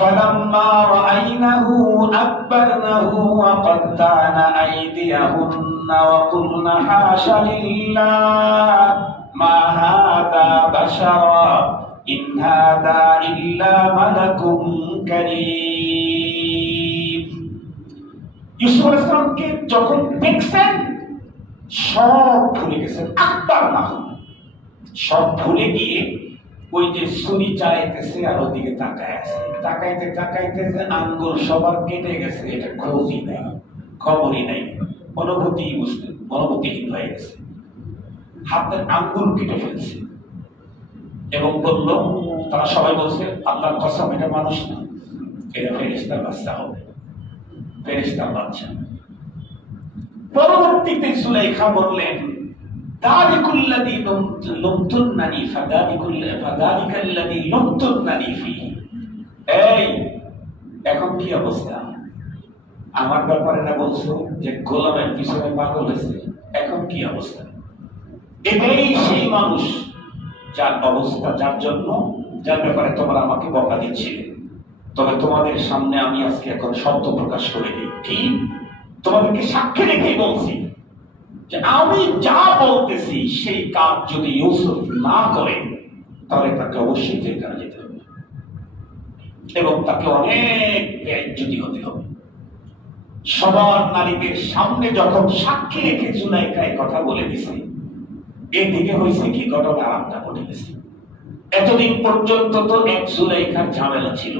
فلما رأينه أكبرنه وقطعن أيديهن وقلن حاش لله ما هذا بشرا إن هذا إلا ملك كريم। ইউসুফ আলাইহিস সালামকে যখন দেখছেন সব ভুলে গেছেন, আকবারনাহু, সব ভুলে গিয়ে ওই যে ছুরি চালাইতেছে আর ওদিকে তাকায় আছে, তাকাইতে তাকাইতে যে আঙ্গুল সবার কেটে গেছে এটা খোঁজই নাই, খবরই নাই, অনুভূতিহীন হয়ে গেছে, হাতের আঙ্গুল কেটে ফেলছে এবং বলল, তারা সবাই বলছে আল্লাহর কসম এটা মানুষ না, এটা ফেরেশতার বাচ্চা হবে, ফেরেশতার বাচ্চা। পরবর্তীতে সুলাইখা বললেন দালিকুল্লাযী লুমতুন্নানি ফাযালিকাল্লাযী লুমতুন্নানি ফীহি। এই এখন কি অবস্থা? আমার ব্যাপারে না বলছো যে গোলামের পিছনে পাগল হয়েছে, এখন কি অবস্থা? এটাই সেই মানুষ যার অবস্থা, যার ব্যাপারে তোমরা আমাকে বকা দিচ্ছিলে। তবে তোমাদের সামনে আমি আজকে এখন সত্য প্রকাশ করে দিই, কি তোমাদেরকে সাক্ষী রেখেই বলছি যে আমি যা বলতেছি সেই কাজ যদি ইউসুফ না করে তাহলে তাকে অবশ্যই জেলখানা যেতে হবে এবং তাকে অনেক বেইজ্জতি হতে হবে। সবার নারীদের সামনে যখন সাক্ষী রেখে জুলাইখা কথা বলে দিছে, এদিকে হয়েছে কি ঘটনা আরেকটা ঘটে গেছে। এতদিন পর্যন্ত তো এক জুলাইখার ঝামেলা ছিল,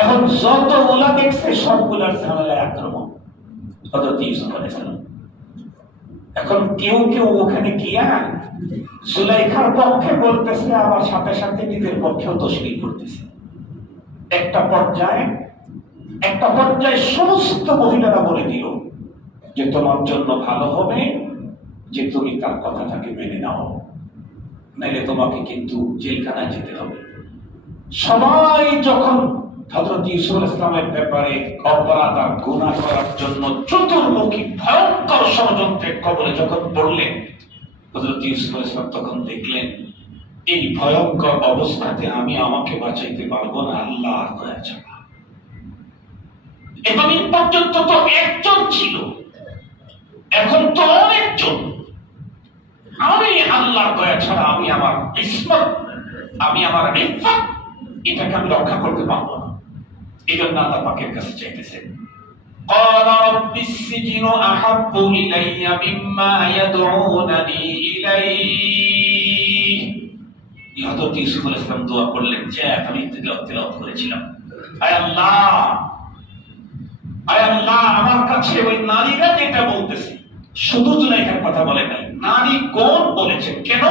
এখন যতগুলা দেখছে সবগুলার ঝামেলায় আক্রমণ হযরত ইউসুফ আলাইহিস সালাম। এখন কেউ কেউ ওখানে গিয়া জুলাইখার পক্ষে বলতেছে, আবার সাথে সাথে নিজের পক্ষেও তশরিহ করতেছে। একটা পর্যায়ে সমস্ত মহিলারা বলে দিল যে তোমার জন্য ভালো হবে যে তুমি তার কথাটাকে মেনে নাও, নাইলে তোমাকে কিন্তু জেলখানায় যেতে হবে। সবাই যখন হযরত ইউসুফ আলাইহিস সালামের ব্যাপারে অপরাধ আর গুনাহ করার জন্য চতুর্মুখী ভয়ঙ্কর ষড়যন্ত্রের কবলে যখন পড়লেন, হযরত ইউসুফ আলাইহিস সালাম তখন দেখলেন এই ভয়ঙ্কর অবস্থাতে আমি আমাকে বাঁচাইতে পারবো না, আল্লাহ দয়া ছাড়া। এতদিন পর্যন্ত তো একজন ছিল, এখন তো অনেকজন। আমি আল্লাহর দয়া ছাড়া আমি আমার ইসমত, আমি আমার ইফফত, এটাকে আমি রক্ষা করতে পারবো না। এই জন্য আল্লাহ পাকের কাছে চাইতেছেন। قال رب السجن أحب إلي مما يدعونني إليه। হযরত ইউসুফ আলাইহিস সালাম দোয়া করলেন, যে আমি তেলাওয়াত করেছিলাম, আয় আল্লাহ আমার কাছে ওই নারীরা যেটা বলতেছে, শুধু জুলাইখার কথা বলে নাই, নারী কোন বলেছেন কেন?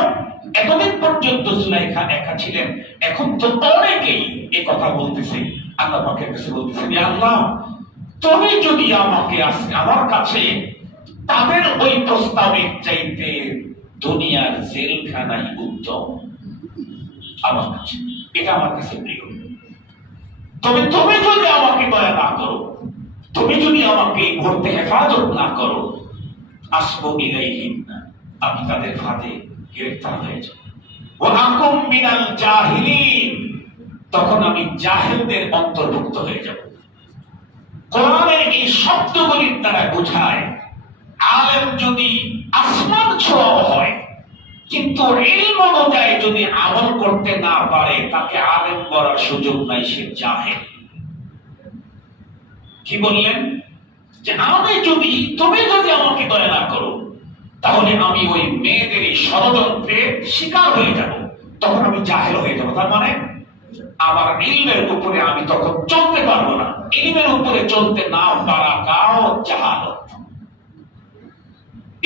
এতদিন পর্যন্ত জুলাইখা একা ছিলেন, এখন তো অনেকেই এই কথা বলতেছে। আল্লাহ পাকের কাছে বলতেছেন, ইয়া আল্লাহ তুমি যদি আমাকে আমার কাছে তাদের ওই প্রস্তাবের চাইতে দুনিয়ার জেলখানাই উত্তম আমার কাছে, এটা আমার কাছে প্রিয়। তবে তুমি যদি আমাকে দয়া না করো, তুমি যদি আমাকে এই মুহূর্তে হেফাজত না করো, আসবো ইলাইহিন্না, আমি তাদের ফাঁদে গ্রেফতার হয়ে যাব। ওয়া আকুম মিনাল জাহিলিন, তখন আমি জাহেলদের অন্তর্ভুক্ত হয়ে যাব। কোরআনের এই শব্দগুলির দ্বারা বোঝায় আলেম যদি আসমান ছোঁয়াও হয় কিন্তু ইলম অনুযায়ী যদি আমল করতে না পারে তাকে আলেম বলার সুযোগ নাই, সে জাহেল। কি বললেন? যে তুমি যদি আমাকে দয়া না করো তাহলে আমি ওই মেয়েদের এই ষড়যন্ত্রের শিকার হয়ে যাব, তখন আমি জাহেল হয়ে যাব। তার মানে আমার ইলমের উপরে আমি তখন চলতে পারবো না। ইলমের উপরে চলতে না পারাটাও জাহালত।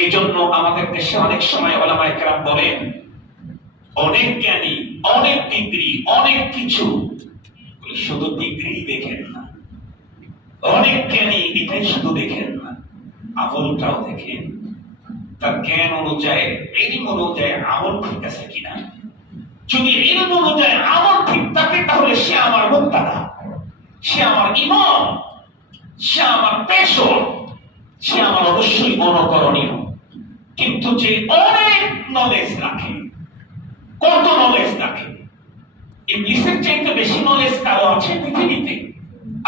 এই জন্য আমাদের দেশে অনেক সময় উলামায়ে কেরাম বলেন, অনেক জ্ঞানী, অনেক ডিগ্রি, অনেক কিছু, শুধু ডিগ্রি দেখেন না, অনেক জ্ঞানী এটাই শুধু দেখেন না, আমলটাও দেখেন। তার জ্ঞান অনুযায়ী, ইলম অনুযায়ী আমল ঠিক আছে কিনা। যদি ইলম অনুযায়ী আমল ঠিক থাকে তাহলে সে আমার মুক্তাদা, সে আমার ইমাম, সে আমার পেশর, সে আমার অবশ্যই অনুকরণীয়। কিন্তু যে অনেক নলেজ রাখে, কত নলেজ রাখে, ইবলিসের চাইতে বেশি নলেজ কারো আছে পৃথিবীতে?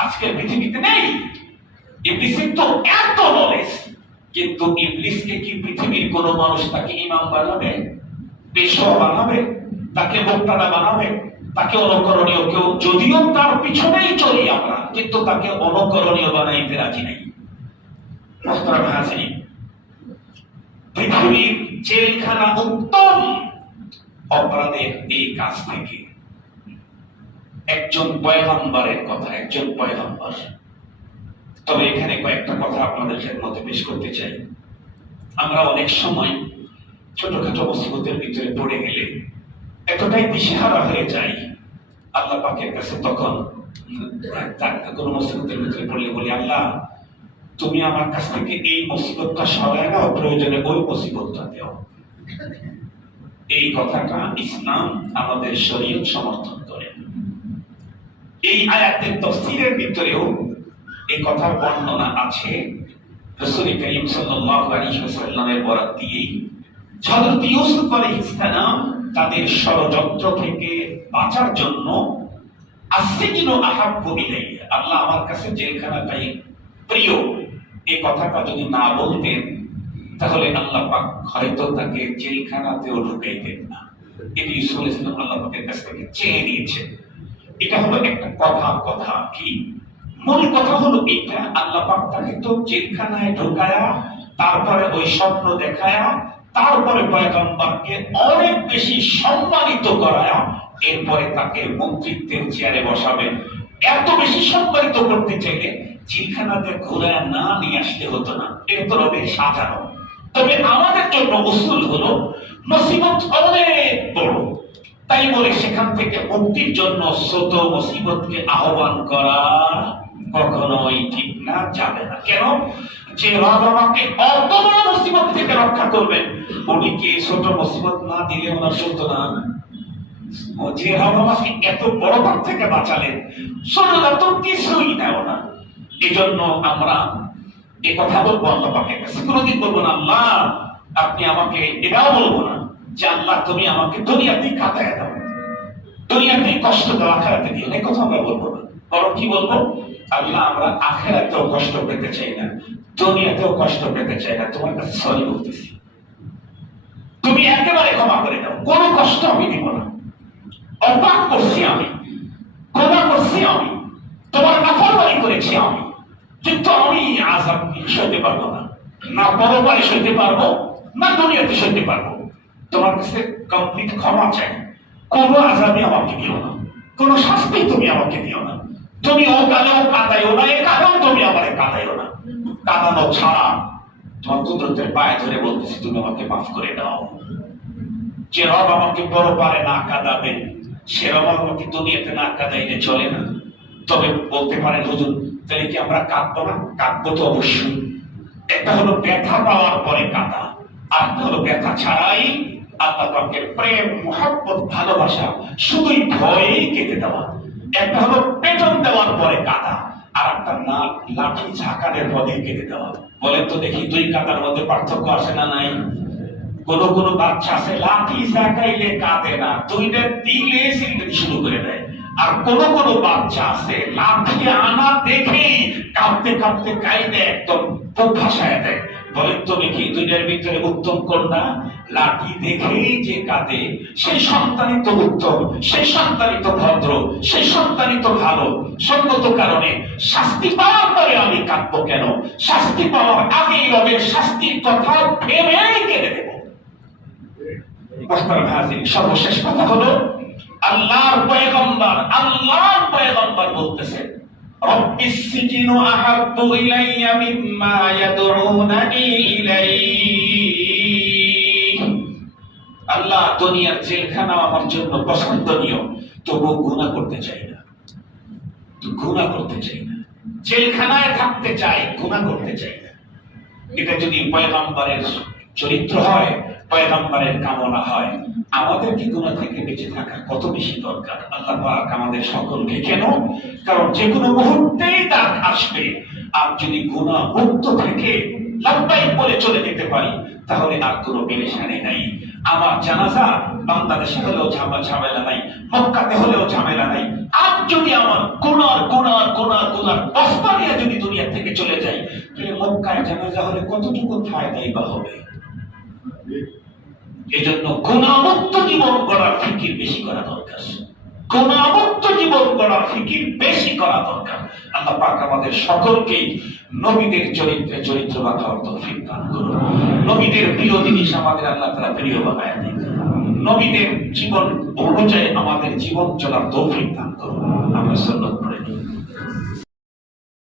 আজকের পৃথিবীতে নেই। ইবলিসের তো এত নলেজ, কিন্তু ইবলিসকে কি পৃথিবীর কোন মানুষ তাকে ইমাম বানাবে, পেশোয়া বানাবে, তাকে মুক্তাদা বানাবে, তাকে অনুকরণীয় কেউ, যদিও তার পিছনেই চলি আমরা, কিন্তু তাকে অনুকরণীয় বানাইতে রাজি নেই। মোহতারাম হাজিরিন, পৃথিবীর জেলখানা উত্তম অপরাধের এই কাজ থেকে। একজন পয়গম্বরের কথা, একজন পয়গম্বর। তবে এখানে কয়েকটা কথা আপনাদের মধ্যে পেশ করতে চাই। আমরা অনেক সময় ছোটখাটো মুসিবতের ভিতরে পড়ে গেলে এতটাই দিশেহারা হয়ে যাই, আল্লাহ পাকের কাছে তখন কোন মুসিবতের ভিতরে পড়লে বলি, আল্লাহ তুমি আমার কাছ থেকে এই মুসিবতটা সরায় নাও, প্রয়োজনে ওই মুসিবতটা দেও। এই কথাটা ইসলাম, আমাদের শরীয়ত সমর্থন করে। এই আয়াতের তাফসীরের ভিতরেও এই কথার বর্ণনা আছে। রাসূল করিম সাল্লাল্লাহু আলাইহি ওয়াসাল্লামের বরাত দিয়ে হযরত ইউসুফ আলাইহিস সালাম তাদের ষড়যন্ত্র থেকে বাঁচার জন্য আসসিজনু আহাব্বু ইলাইয়া, আল্লাহ আমার কাছে জেলখানাটাই প্রিয়, এই কথাটা যদি না বলতেন তাহলে আল্লাহ পাক হয়তো তাকে জেলখানাতেও ঢুকাইতেন না। এটি ইউসুফ আলাইহিস সালাম আল্লাহ পাকের কাছ থেকে চেয়ে নিয়েছেন। এটা হলো একটা কথা কি মূল কথা হলো এটা, আল্লাহ পাক তাকে তো জেলখানায় ঢোকায়া, তারপরে ওই স্বপ্ন দেখায়া, তারপরে পয়গম্বরকে অনেক বেশি সম্মানিত করায়া, এরপরে তাকে মন্ত্রিত্বের চেয়ারে বসাবেন। এত বেশি সম্মানিত করতে চাইলে জেলখানাতে ঘুরায় না নিয়ে আসতে হতো না, এর তো রবে সাধারণ। তবে আমাদের জন্য উসুল হলো মুসিবত অনেক বড়, তাই বলে সেখান থেকে মুক্তির জন্য ছোট মুসিবতকে আহ্বান করা কখনোই ঠিক না, যাবে না। কেন? যে রব আমাকে অত বড় মুসিবত থেকে রক্ষা করবেন, উনি কি ছোট মুসিবত না দিলে ওনার চলতো না? যে রব আমাকে এত বড় পাপ থেকে বাঁচালেন, ছোটটা তো কিছুই নেও না। এই জন্য আমরা এই কথা বলবো আল্লাহ পাকের কাছে, কোনোদিন বলবো না আল্লাহ আপনি আমাকে, এটাও বলবো না যে আল্লাহ তুমি আমাকে দুনিয়াতেই কাটায় দাও, দুনিয়াতেই কষ্ট দাও, আখিরাতে দিও না, এই কথা আমরা বলবো না। বরং কি বলবো, আল্লাহ আমরা আখিরাতেও কষ্ট পেতে চাই না, দুনিয়াতেও কষ্ট পেতে চাই না, তোমার কাছে সরি বলতেছি, তুমি একেবারে ক্ষমা করে দাও, কোনো কষ্ট আমি দিব না। অপাক করছি আমি, ক্ষমা করছি আমি, তোমার নাফরমানি করেছি আমি, কিন্তু আমি আযাব সইতে পারবো না, না পরকালে সইতে পারবো, না দুনিয়াতে সইতে পারবো। তোমার কাছে কমপ্লিট ক্ষমা চাই, কোনো আযাবই আমাকে দিও না, কোনো শাস্তি তুমি আমাকে দিও না, তুমি ও কালেও কাঁদাইও না, এ কালেও তুমি আমাকে কাঁদাইও না। কাঁদানো ছাড়া তোমার কুদরতের পায়ে ধরে বলতেছি তুমি আমাকে মাফ করে দাও। যে রব আমাকে পরপারে না কাঁদাবেন, সে রব আমাকে দুনিয়াতে না কাঁদাইলে চলে না। তবে বলতে পারেন হুজুর তাহলে কি আমরা কাঁদবো না? কাঁদবো তো অবশ্যই। একটা হলো ব্যথা পাওয়ার পরে কাঁদা, আর একটা হলো ব্যথা ছাড়াই আল্লাহ পাকের প্রেম, মুহাব্বত, ভালোবাসা শুধুই ভয়েই কেটে দেওয়া। একটা হলো বেতন দেওয়ার পরে কাঁদা, আর একটা না লাঠি ঝাঁকানের পরে কেটে দেওয়া। বলেন তো দেখি দুই কাঁদার মধ্যে পার্থক্য আছে না নাই? কোন কোন বাচ্চা আছে লাঠি ঝাঁকাইলে কাঁদে না, দুইটা দিলে সিলগানি শুরু করে দেয়। আর কোন কোন বাচ্চা আছে লাঠি আনা দেখেই কাঁদতে কাঁদতে কাইদে একদম বুক ভাসায় দেয়। বলেন তো দেখি দুইটার ভিতরে উত্তম কোনটা? লাঠি দেখেই যে কাঁদে সেই সন্তানই তো উত্তম, সেই সন্তানই তো ভদ্র, সেই সন্তানই তো ভালো। সঙ্গত কারণে শাস্তি পাওয়ার পরে আমি কাঁদবো কেন? শাস্তি পাওয়ার আগেই রবের শাস্তির কথা ভেবেই কেঁদে দেব। সর্বশেষ কথা হলো আল্লাহর পয়গম্বর বলতেছেন রব্বিস সিজনু আহাব্বু ইলাইয়া মিম্মা ইয়াদউনানি ইলাইহি। আল্লাহ দুনিয়ার জেলখানা আমার জন্য পছন্দনীয়, তবু গুনাহ করতে চাই না, জেলখানায় থাকতে চাই, গুনাহ করতে চাই না। এটা যদি পয়গম্বরের চরিত্র হয়, পয়গম্বরের কামনা হয়, আমাদের কি গুনাহ থেকে বেঁচে থাকা কত বেশি দরকার। আল্লাহ পাক আমাদের সকলকে, কেন? কারণ যে কোনো মুহূর্তেই ডাক আসবে। আর যদি গুনাহ মুক্ত থেকে লাব্বাইক বলে চলে যেতে পারি, তাহলে আর কোনো পেরেশানি নাই। আমার জানাজা বাংলাদেশে হলেও ঝামেলা নাই, মক্কাতে হলেও ঝামেলা নাই। আর যদি আমার কোনার বস্তা নিয়ে যদি দুনিয়া থেকে চলে যায়, তাহলে মক্কায় জানাজা হলে কতটুকু ফায়দাই বা হবে? এই জন্য গুণামুক্ত জীবন গড়ার ফিকির বেশি করা দরকার, গুণামুক্ত জীবন গড়ার ফিকির বেশি করা দরকার। আল্লাহ পাক আমাদের সকলকে নবীদের চরিত্রে চরিত্রবান হওয়ার তৌফিক দান করুন। নবীদের প্রিয় জিনিস আমাদের আল্লাহ তাআলা প্রিয় বানায় দিন। নবীদের জীবন অনুযায়ী আমাদের জীবন চলার তৌফিক দান করুন। আমরা সুন্নাত